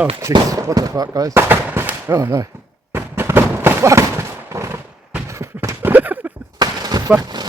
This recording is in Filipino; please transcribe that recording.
Oh jeez, what the fuck, guys? Oh no. Fuck! Fuck!